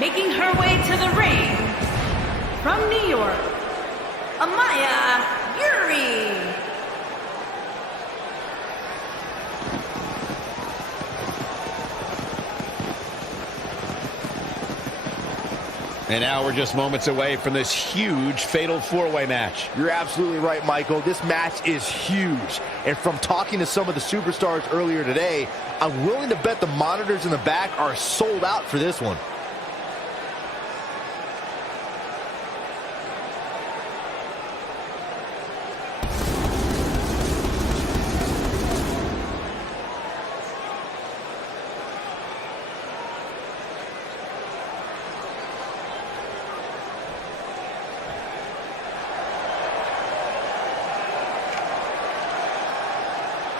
Making her way to the ring, from New York, Amaya Yuri. And now we're just moments away from this huge fatal four-way match. You're absolutely right, Michael. This match is huge. And from talking to some of the superstars earlier today, I'm willing to bet the monitors in the back are sold out for this one.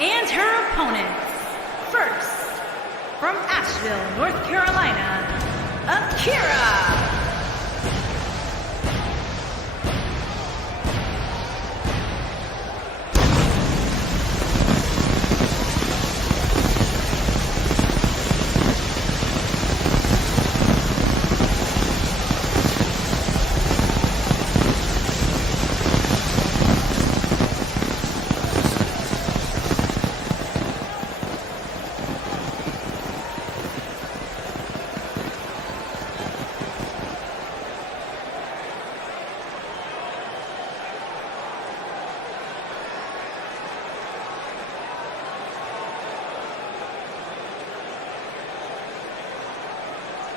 And her opponents, first, from Asheville, North Carolina, Akira.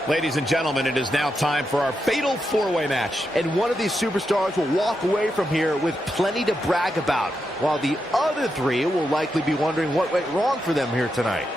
Ladies and gentlemen, it is now time for our fatal four-way match. And one of these superstars will walk away from here with plenty to brag about, while the other three will likely be wondering what went wrong for them here tonight.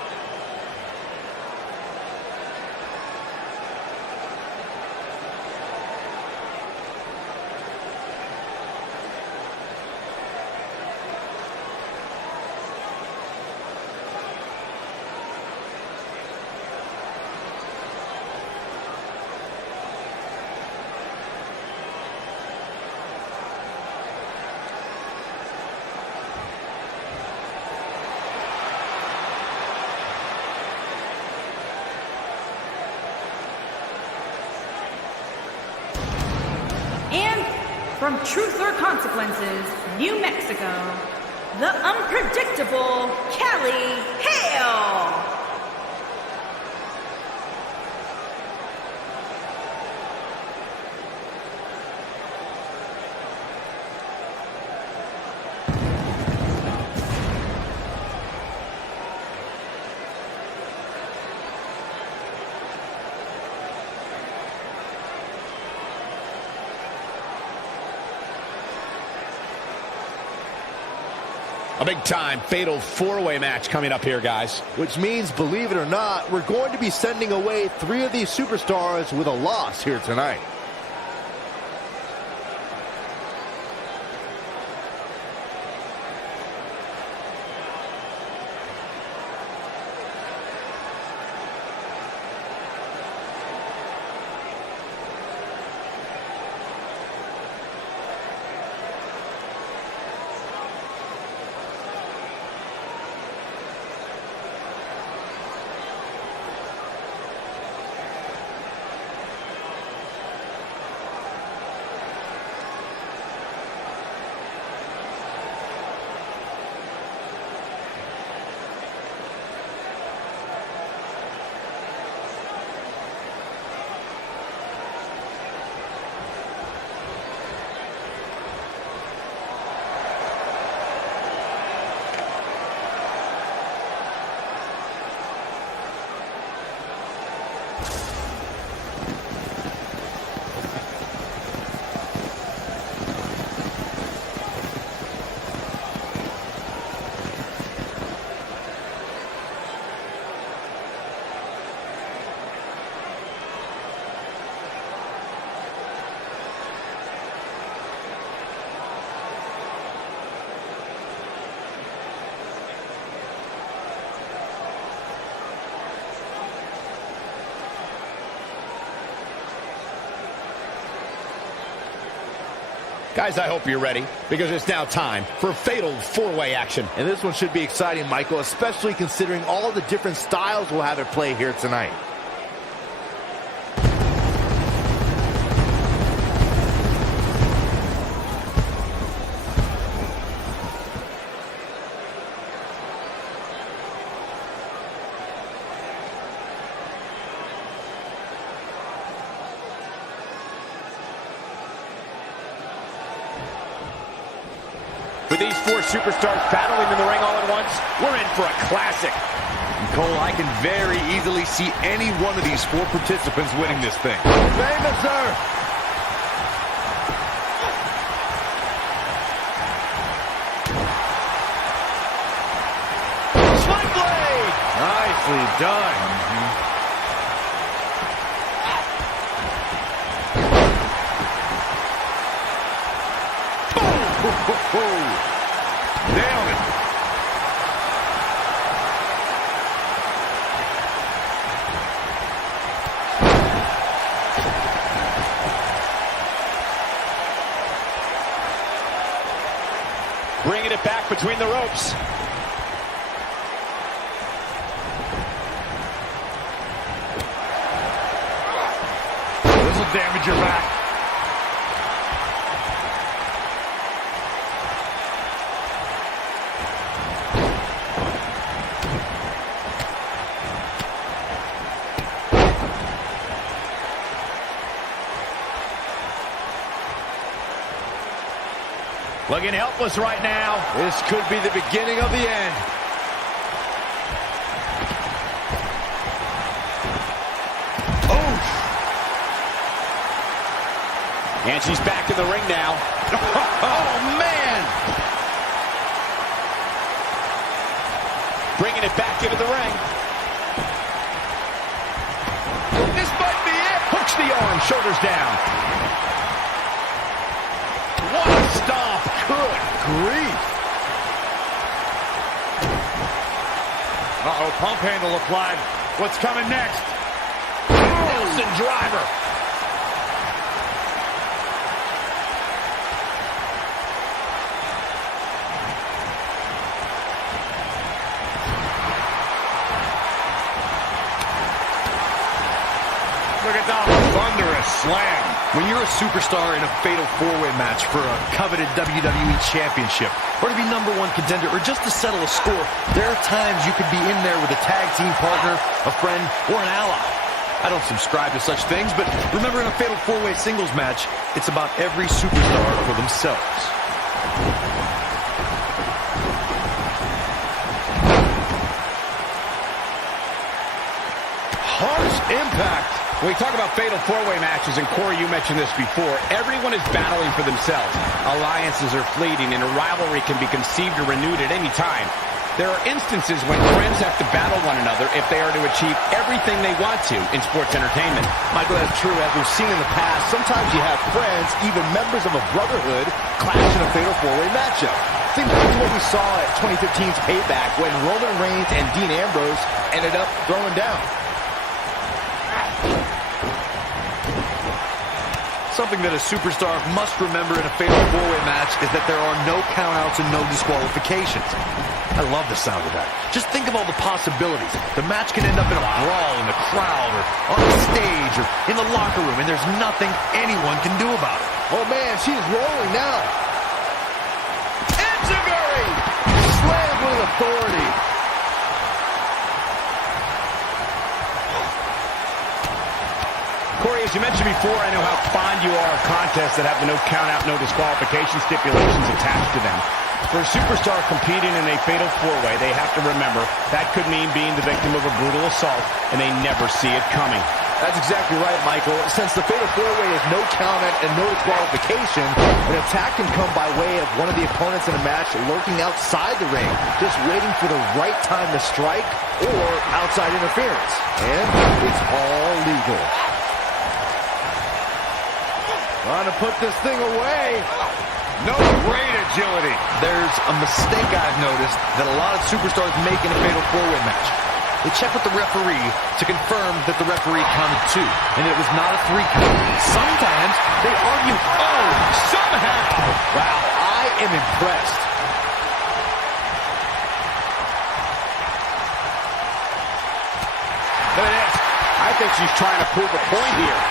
From Truth or Consequences, New Mexico, the unpredictable Cali Hale. A big-time fatal four-way match coming up here, guys. Which means, believe it or not, we're going to be sending away three of these superstars with a loss here tonight. Guys, I hope you're ready, because it's now time for fatal four-way action. And this one should be exciting, Michael, especially considering all the different styles we'll have at play here tonight. With these four superstars battling in the ring all at once, we're in for a classic. And Cole, I can very easily see any one of these four participants winning this thing. Famous, sir. Swingblade. Nicely done. Nailed it. Bringing it back between the ropes. This will damage your back. Looking helpless right now. This could be the beginning of the end. Oh! And she's back in the ring now. Oh, man! Bringing it back into the ring. This might be it. Hooks the arm, shoulders down. What a stomp. Good grief. Uh-oh, pump handle applied. What's coming next? Nelson driver. Look at that thunderous slam. When you're a superstar in a fatal four-way match for a coveted WWE Championship, or to be #1 contender, or just to settle a score, there are times you could be in there with a tag team partner, a friend, or an ally. I don't subscribe to such things, but remember, in a fatal four-way singles match, it's about every superstar for themselves. Harsh impact. When we talk about fatal four-way matches, and Corey, you mentioned this before, everyone is battling for themselves. Alliances are fleeting, and a rivalry can be conceived or renewed at any time. There are instances when friends have to battle one another if they are to achieve everything they want to in sports entertainment. Michael, that's true. As we've seen in the past, sometimes you have friends, even members of a brotherhood, clash in a fatal four-way matchup. Think back to what we saw at 2015's Payback when Roman Reigns and Dean Ambrose ended up throwing down. Something that a superstar must remember in a fatal four-way match is that there are no countouts and no disqualifications. I love the sound of that. Just think of all the possibilities. The match can end up in a brawl in the crowd or on the stage or in the locker room, and there's nothing anyone can do about it. Oh, man, she's rolling now. Enziguri! Slammed with authority. Corey, as you mentioned before, I know how fond you are of contests that have the no count-out, no disqualification stipulations attached to them. For a superstar competing in a fatal four-way, they have to remember that could mean being the victim of a brutal assault, and they never see it coming. That's exactly right, Michael. Since the fatal four-way is no count-out and no disqualification, an attack can come by way of one of the opponents in a match lurking outside the ring, just waiting for the right time to strike or outside interference. And it's all legal. Trying to put this thing away. No, great agility. There's a mistake I've noticed that a lot of superstars make in a fatal four-way match. They check with the referee to confirm that the referee counted 2, and it was not a 3 count. Sometimes they argue, oh, somehow. Wow, I am impressed. Look at this. I think she's trying to prove a point here.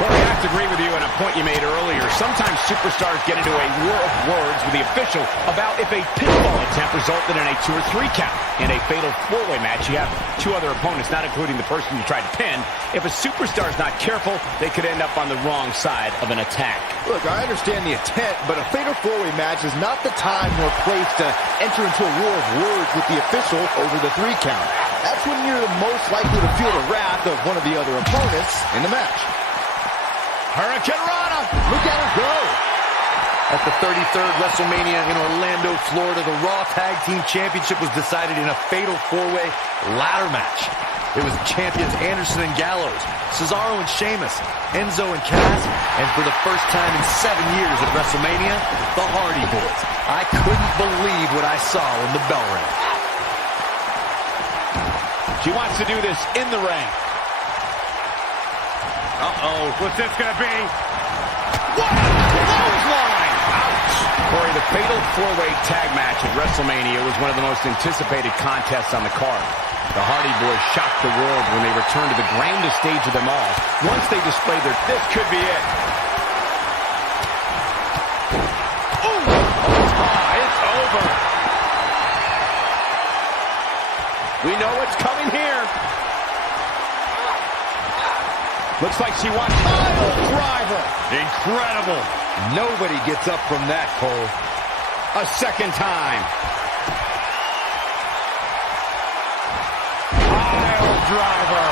Well, I have to agree with you on a point you made earlier. Sometimes superstars get into a war of words with the official about if a pinfall attempt resulted in a 2 or 3 count. In a fatal 4-way match, you have 2 other opponents, not including the person you tried to pin. If a superstar's not careful, they could end up on the wrong side of an attack. Look, I understand the intent, but a fatal 4-way match is not the time nor place to enter into a war of words with the official over the 3 count. That's when you're most likely to feel the wrath of one of the other opponents in the match. Hurricane Rana! Look at her go! At the 33rd WrestleMania in Orlando, Florida, the Raw Tag Team Championship was decided in a fatal 4-way ladder match. It was champions Anderson and Gallows, Cesaro and Sheamus, Enzo and Cass, and for the first time in 7 years at WrestleMania, the Hardy Boys. I couldn't believe what I saw when the bell rang. She wants to do this in the ring. Uh-oh, what's this gonna be? What a clothesline! Ouch! Corey, the fatal 4-way tag match at WrestleMania was one of the most anticipated contests on the card. The Hardy Boys shocked the world when they returned to the grandest stage of them all. Once they displayed their... This could be it. Ooh! Oh, it's over. We know what's coming here. Looks like she wants pile driver. Incredible. Nobody gets up from that, Cole. A second time. Pile driver.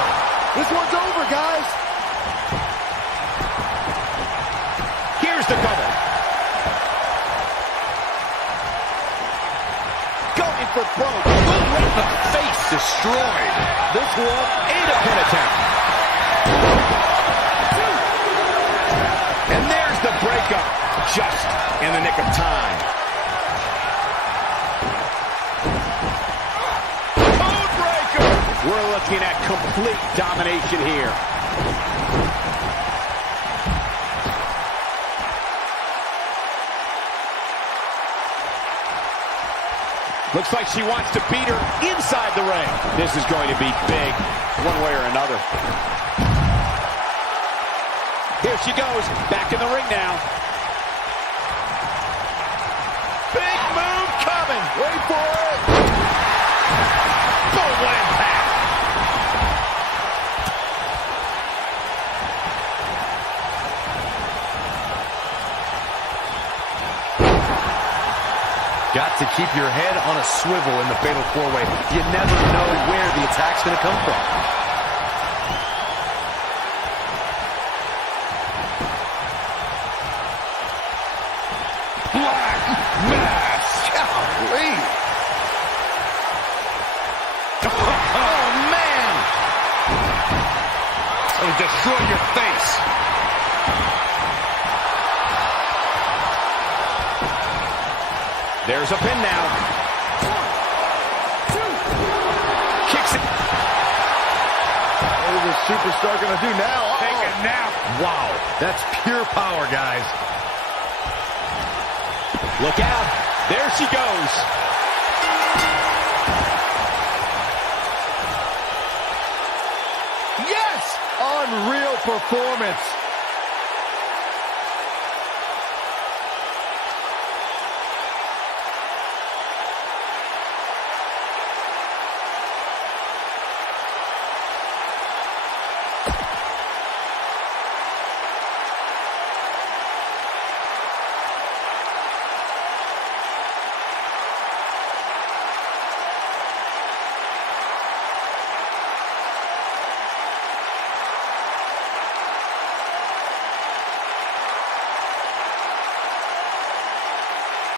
This one's over, guys. Here's the cover. Going for broke. Boom, right in the face. Destroyed. This one ain't a pin attempt. And there's the breakup, just in the nick of time. Code breaker! We're looking at complete domination here. Looks like she wants to beat her inside the ring. This is going to be big, one way or another. Here she goes, back in the ring now. Big move coming. Wait for it. Boom, what impact. Got to keep your head on a swivel in the fatal 4-way. You never know where the attack's going to come from. Destroy your face. There's a pin now. 1, 2. Kicks it. What is this superstar going to do now? Take a nap. Wow, that's pure power, guys. Look out. There she goes. Yes! Unreal performance.